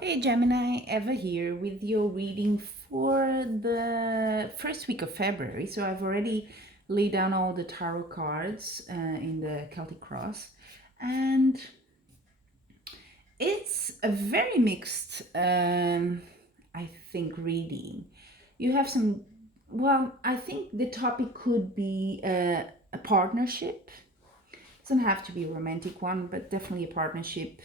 Hey Gemini, Eva here with your reading for the first week of February. So I've already laid down all the tarot cards in the Celtic Cross, and it's a very mixed, I think, reading. You have some, well, I think the topic could be a partnership. It doesn't have to be a romantic one, but definitely a partnership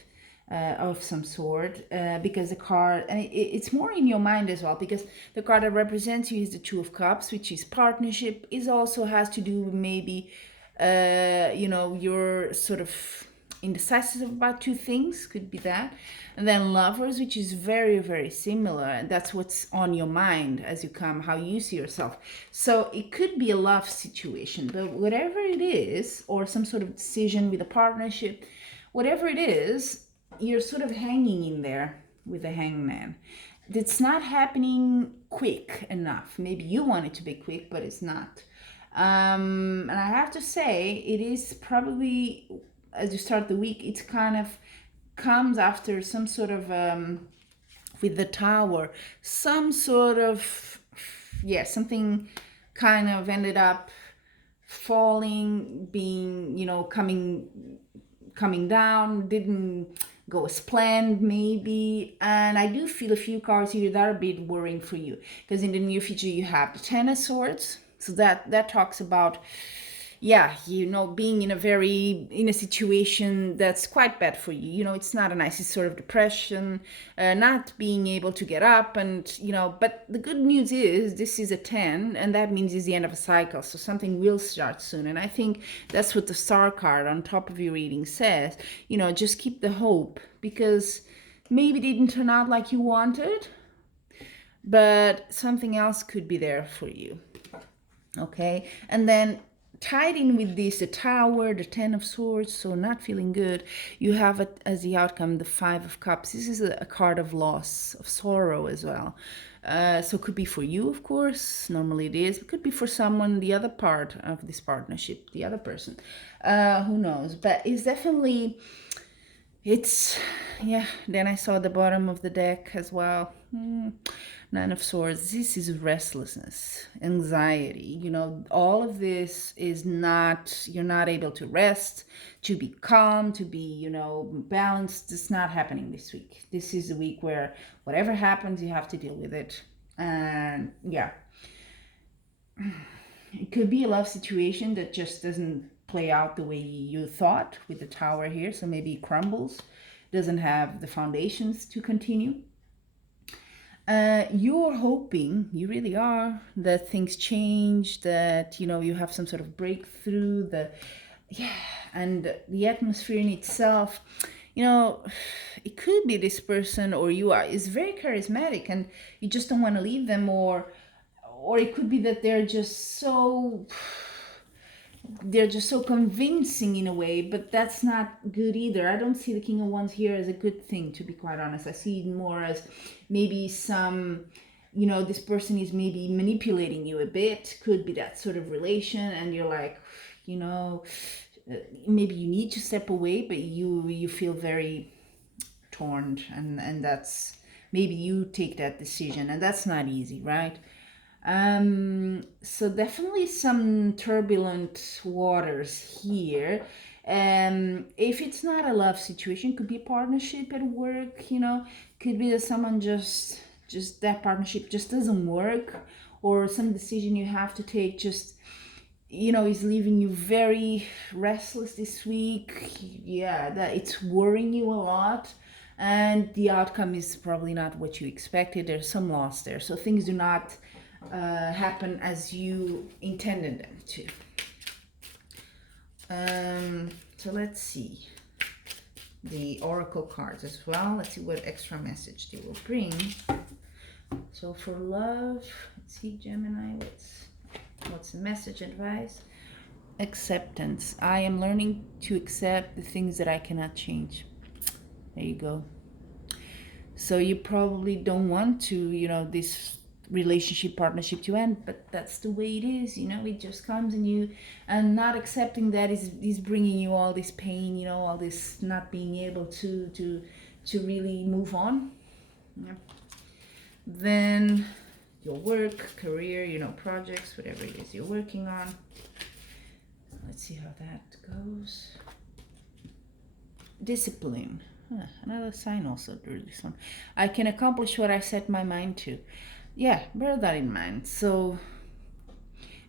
of some sort, because the card, and it's more in your mind as well, because the card that represents you is the Two of Cups, which is partnership. Is also has to do with maybe you're sort of indecisive about two things, could be that. And then Lovers, which is very very similar, and that's what's on your mind as you come, how you see yourself. So it could be a love situation, but whatever it is, or some sort of decision with a partnership, whatever it is, you're sort of hanging in there with the Hangman. It's not happening quick enough. Maybe you want it to be quick, but it's not. And I have to say, it is probably, as you start the week, it's kind of comes after some sort of, with the Tower, some sort of, yeah, something kind of ended up falling, being, coming down, didn't go as planned maybe. And I do feel a few cards here that are a bit worrying for you, because in the near future you have the Ten of Swords. So that talks about, yeah, being in a situation that's quite bad for you. It's not a nice, it's sort of depression, not being able to get up, and but the good news is this is a 10, and that means it's the end of a cycle, so something will start soon. And I think that's what the Star card on top of your reading says. Just keep the hope, because maybe it didn't turn out like you wanted, but something else could be there for you. Okay, and then tied in with this, the Tower, the Ten of Swords, so not feeling good. You have it as the outcome, the Five of Cups. This is a card of loss, of sorrow as well. So it could be for you, of course. Normally it is. It could be for someone, the other part of this partnership, the other person. Who knows? But it's definitely, it's, yeah. Then I saw the bottom of the deck as well. Nine of Swords. This is restlessness, anxiety. All of this is not, you're not able to rest, to be calm, to be, balanced. It's not happening this week. This is a week where whatever happens, you have to deal with it. And yeah, it could be a love situation that just doesn't play out the way you thought with the Tower here. So maybe it crumbles, doesn't have the foundations to continue. You're hoping, you really are, that things change, that you have some sort of breakthrough. Yeah, and the atmosphere in itself, it could be this person, or you are, is very charismatic, and you just don't want to leave them, or it could be that they're just so convincing in a way, but that's not good either. I don't see the King of Wands here as a good thing, to be quite honest. I see it more as maybe this person is maybe manipulating you a bit. Could be that sort of relation, and you're like, maybe you need to step away, but you feel very torn, and that's, maybe you take that decision, and that's not easy, right? So definitely some turbulent waters here. If it's not a love situation, could be a partnership at work, could be that someone just that partnership just doesn't work, or some decision you have to take just, is leaving you very restless this week. Yeah, that it's worrying you a lot, and the outcome is probably not what you expected. There's some loss there, so things do not happen as you intended them to. So let's see the oracle cards as well. Let's see what extra message they will bring. So for love, let's see, Gemini, what's the message advice? Acceptance. I am learning to accept the things that I cannot change. There you go. So you probably don't want to, this relationship, partnership to end, but that's the way it is. It just comes, and not accepting that is bringing you all this pain, all this not being able to really move on. Yeah. Then your work, career, projects, whatever it is you're working on. Let's see how that goes. Discipline. Another sign also through this one. I can accomplish what I set my mind to. Yeah, bear that in mind. So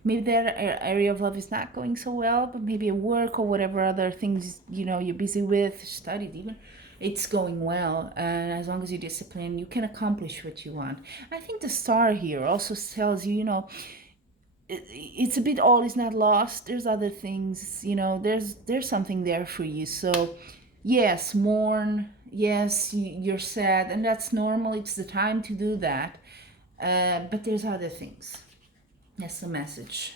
maybe that area of love is not going so well, but maybe at work or whatever other things you're busy with, studies even, it's going well. And as long as you're disciplined, you can accomplish what you want. I think the star here also tells it's a bit all is not lost. There's other things, there's something there for you. So yes, mourn. Yes, you're sad, and that's normal. It's the time to do that. But there's other things. That's the message.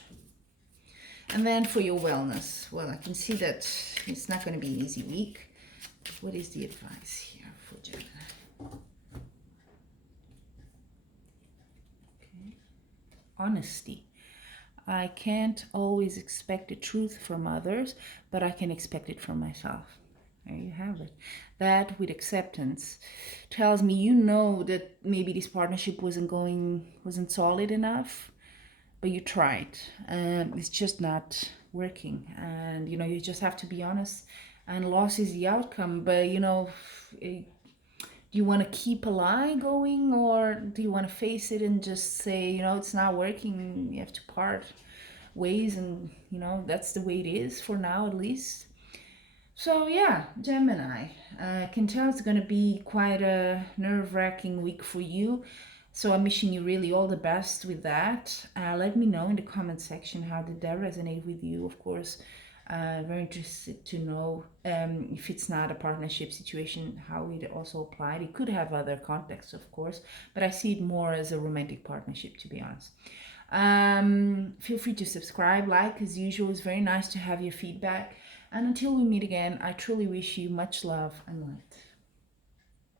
And then for your wellness, well, I can see that it's not going to be an easy week. What is the advice here for Gemini? Okay. Honesty. I can't always expect the truth from others, but I can expect it from myself. There you have it. That with acceptance tells me that maybe this partnership wasn't solid enough, but you tried. It's just not working. And, you just have to be honest. And loss is the outcome. But, do you want to keep a lie going, or do you want to face it and just say, it's not working, you have to part ways, and, that's the way it is for now, at least. So yeah, Gemini, I can tell it's going to be quite a nerve-wracking week for you. So I'm wishing you really all the best with that. Let me know in the comment section how did that resonate with you. Of course, very interested to know if it's not a partnership situation, how it also applied. It could have other contexts, of course, but I see it more as a romantic partnership, to be honest. Feel free to subscribe, like as usual. It's very nice to have your feedback. And until we meet again, I truly wish you much love and light.